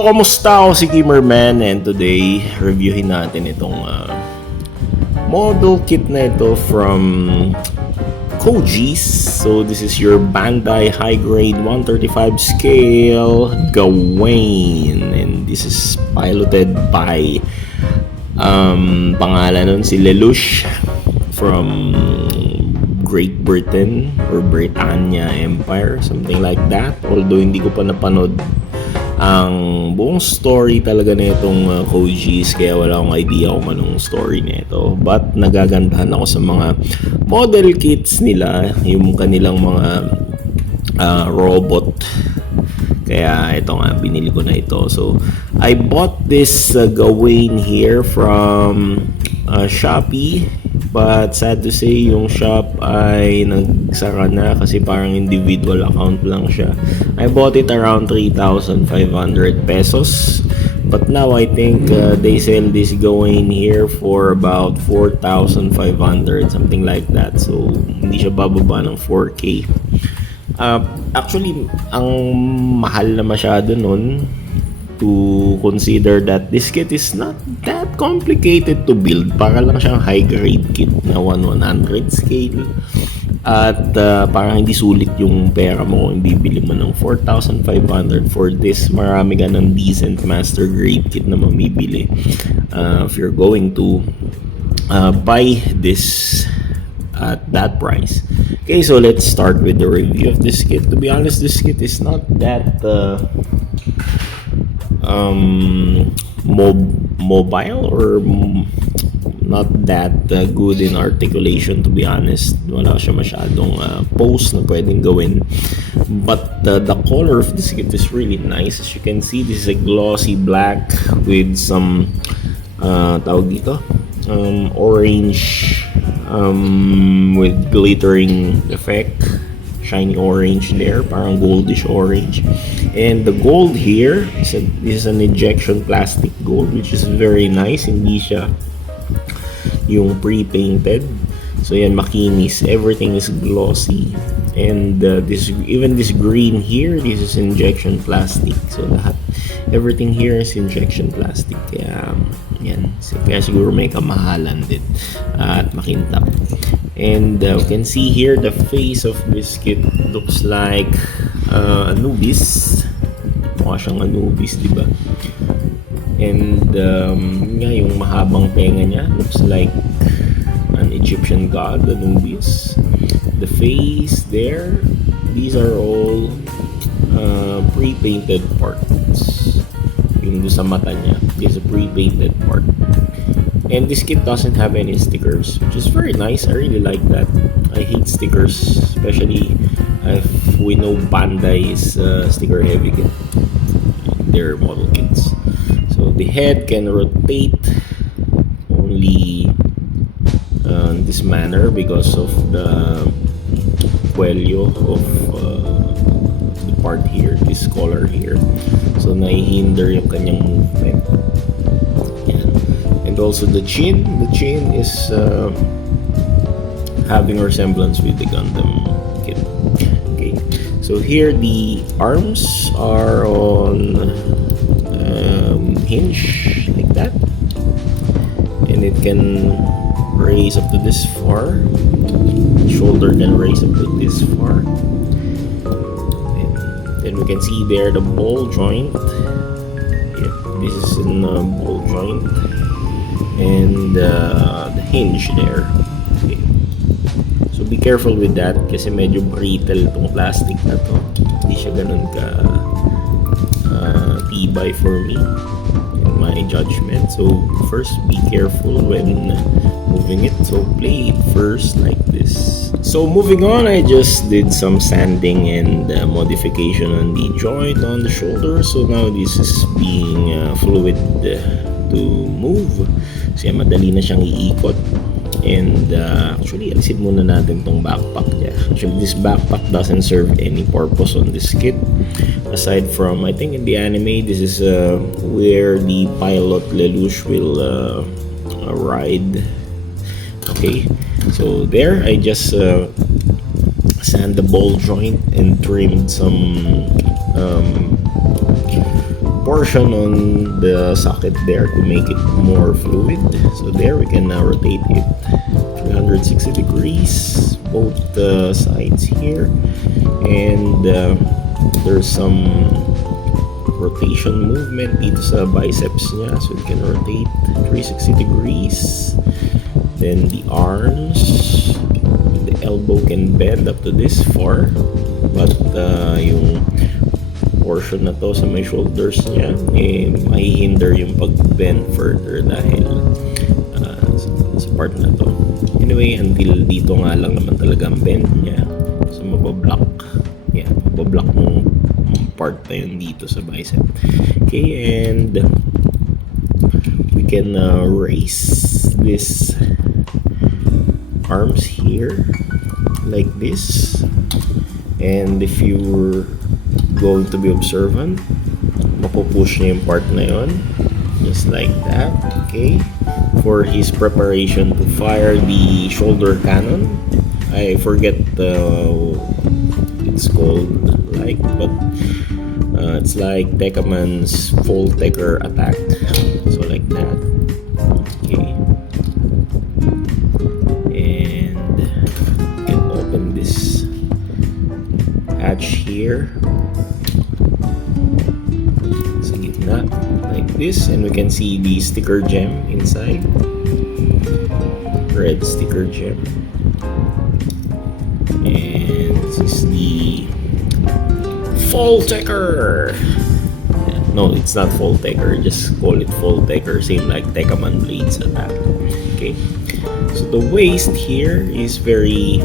So, kamusta? Ako si Gamerman and today, reviewin natin itong model kit na ito from Geass. So, this is your Bandai high grade 135 scale Gawain, and this is piloted by pangalan nun si Lelouch from Great Britain or Britannia Empire, something like that. Although hindi ko pa napanood ang buong story talaga na itong Geass, kaya wala akong idea kung anong story nito. But nagagandahan ako sa mga model kits nila, yung kanilang mga robot. Kaya ito nga, binili ko na ito. So, I bought this Gawain here from Shopee. But sad to say, yung shop ay nagsara na kasi parang individual account lang siya. I bought it around 3,500 pesos. But now I think they sell this Gawain here for about 4,500, something like that. So, hindi siya bababa ng 4K. Actually, ang mahal na masyado nun to consider that this kit is not that complicated to build. Para lang siyang high grade kit na 1/100 scale. At parang hindi sulit yung pera mo kung bibili mo ng 4,500 for this. Marami ka ng decent master grade kit na mamibili if you're going to buy this at that price. Okay, so let's start with the review of this kit. To be honest, this kit is not that mobile or not that good in articulation, to be honest. Wala siya masyadong pose na pwedeng gawin. But the color of this kit is really nice. As you can see, this is a glossy black with some tawag dito, orange with glittering effect. Shiny orange there, parang goldish orange. And the gold here is this is an injection plastic gold, which is very nice. Hindi siya yung pre-painted. So yan, makinis. Everything is glossy. And even this green here, this is injection plastic. So everything here is injection plastic. Kaya yan, kaya siguro may kamahalan din at makintab. And you can see here the face of this kit looks like Anubis. Mukha siyang Anubis, di ba? And nga, yung mahabang tenga niya looks like an Egyptian god, Anubis. The face there, these are all pre-painted parts. Yung doon sa mata niya, this is a pre-painted part. And this kit doesn't have any stickers, which is very nice. I really like that. I hate stickers, especially if we know Bandai is sticker heavy kit, their model kits. So the head can rotate only in this manner because of the cuello of the part here, this collar here. So naihinder yung kanyang movement. And also the chin is having a resemblance with the Gundam kit. Okay, so here the arms are on hinge like that, and it can raise up to this far. The shoulder can raise up to this far. And then we can see there the ball joint. Yep, this is in a ball joint. And the hinge there. Okay. So be careful with that kasi medyo brittle itong plastic na to. Hindi siya ganun ka tibay for me, in my judgment. So first, be careful when moving it. So play it first like this. So moving on, I just did some sanding and modification on the joint on the shoulder. So now this is being fluid to move. Kasi madali na siyang iikot. And actually, alisin muna natin tong backpack niya. Actually, this backpack doesn't serve any purpose on this kit. Aside from, I think in the anime, this is where the pilot Lelouch will ride. Okay, so there, I just sand the ball joint and trimmed some portion on the socket there to make it more fluid. So there we can now rotate it 360 degrees, both sides here, and there's some rotation movement dito sa biceps niya, so you can rotate 360 degrees. Then the arms, the elbow can bend up to this far, but yung portion na to sa may shoulders niya may hinder yung pag-bend further dahil sa part na to. Anyway, until dito nga lang naman talaga ang bend niya, so mabablock ng part na yun dito sa bicep. Okay, and we can raise this arms here like this, and if you're going to be observant, mapupush niya yung part na yun just like that. Okay, for his preparation to fire the shoulder cannon. I forget it's called like, but it's like Decaman's full taker attack, so like that. Okay, and you can open this hatch here sa gitna like this, and we can see the sticker gem inside, red sticker gem. And this is the fall taker. No, it's not fall taker, just call it fall taker, same like Decaman blades attack. Okay, so the waist here is very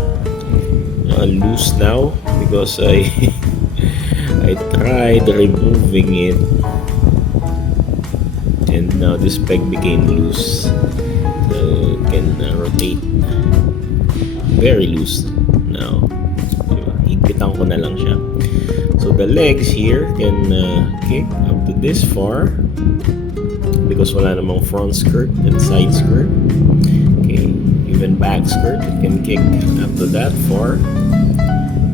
loose now because I tried removing it, and now this peg became loose, so it can rotate very loose now. Higpitan ko na lang siya. So the legs here can kick up to this far because wala namang front skirt and side skirt. Okay, even back skirt, it can kick up to that far.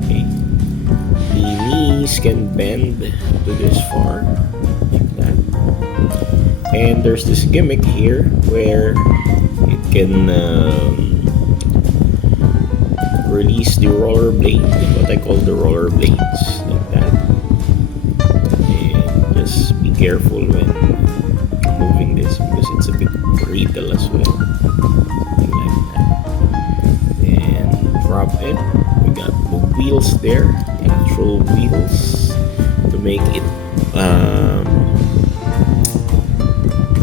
Okay, the knees can bend to this far like that. And there's this gimmick here where it can release the roller blade, what I call the roller blades, like that. And just be careful when moving this because it's a bit brittle as well, something like that. And drop it. We got the wheels there, actual wheels to make it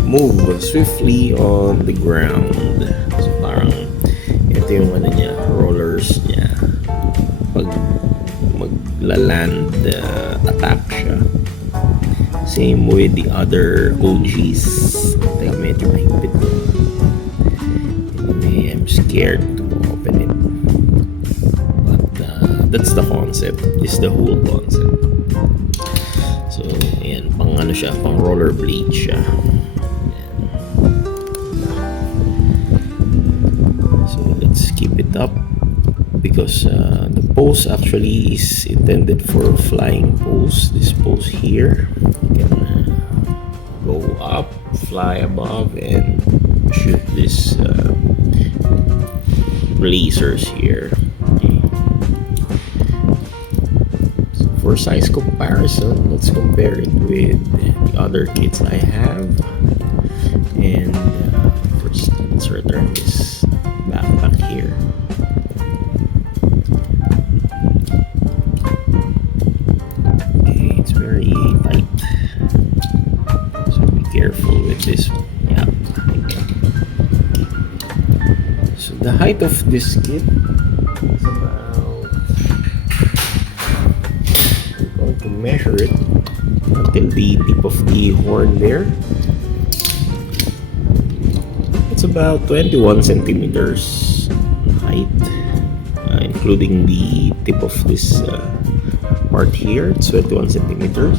move swiftly on the ground. So parang ito yung ano niya, rollers niya pag maglaland attack siya. Same with the other OGs. Teka, medyo mahigpit ko. Anyway, I'm scared to open it, but that's the concept. This is the whole concept. So ayan, pang ano siya, pang rollerblade siya. Keep it up because the pose actually is intended for flying pose. This pose here, you can go up, fly above, and shoot this blazers here. Okay. So for size comparison, let's compare it with the other kits I have. And first, let's return this backpack here. Okay, it's very tight, so be careful with this. Yeah. So the height of this kit is about, I'm going to measure it until the tip of the horn there. It's about 21 centimeters height, including the tip of this part here. It's 21 centimeters.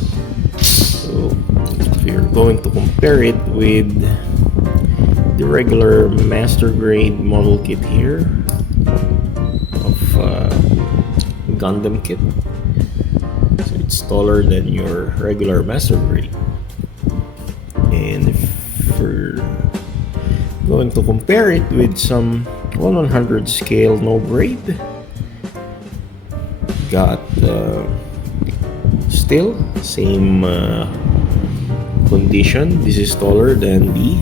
So if you're going to compare it with the regular master grade model kit here of Gundam kit, so it's taller than your regular master grade. And if we're going to compare it with some 1/100 scale no grade, got still same condition. This is taller than the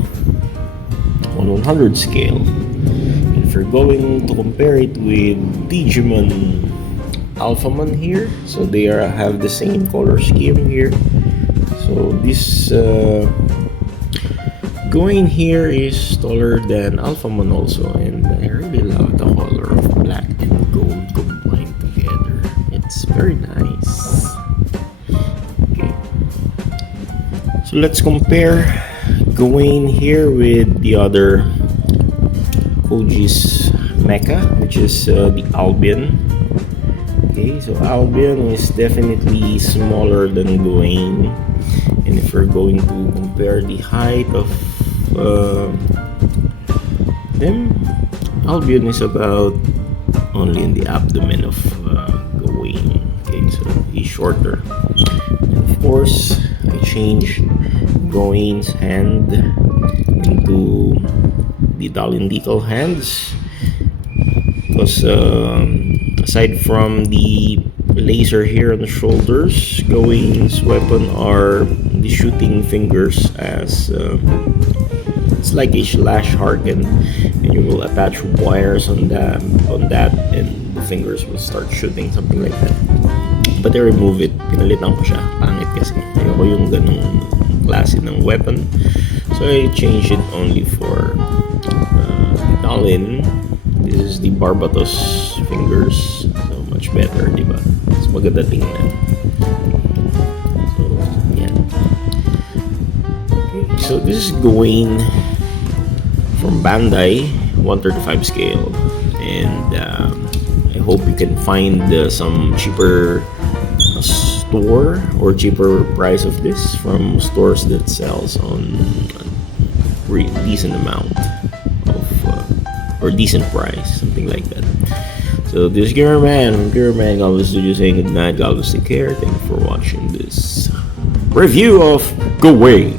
1/100 scale. If you're going to compare it with Digimon Alphamon here, so they have the same color scheme here. So this Gawain here is taller than Alphamon also, and I really love the color of black and gold combined together. It's very nice. Okay, so let's compare Gawain here with the other OG's Mecha, which is the Albion. Okay, so Albion is definitely smaller than Gawain, and if we're going to compare the height of them, Albion is about only in the abdomen of Gawain. Okay, so he's shorter. And of course, I changed Gawain's hand into the Dalindical hands because aside from the laser here on the shoulders, Gawain's weapon are the shooting fingers, as it's like a slash harken, and you will attach wires on that, and the fingers will start shooting, something like that. But I remove it, pinalitan ko siya, pangit kasi ayoko yung ganung klase ng weapon, so I changed it only for Dalin. This is the Barbatos fingers, so much better, diba? Mas maganda tingnan. So yeah. Okay, so this is Gawain from Bandai, 1/35 scale, and I hope you can find some cheaper store or cheaper price of this from stores that sells on a decent amount of or decent price, something like that. So this is Gamer Man, Galvez Studio saying good night. Galvez, take care. Thank you for watching this review of Gawain.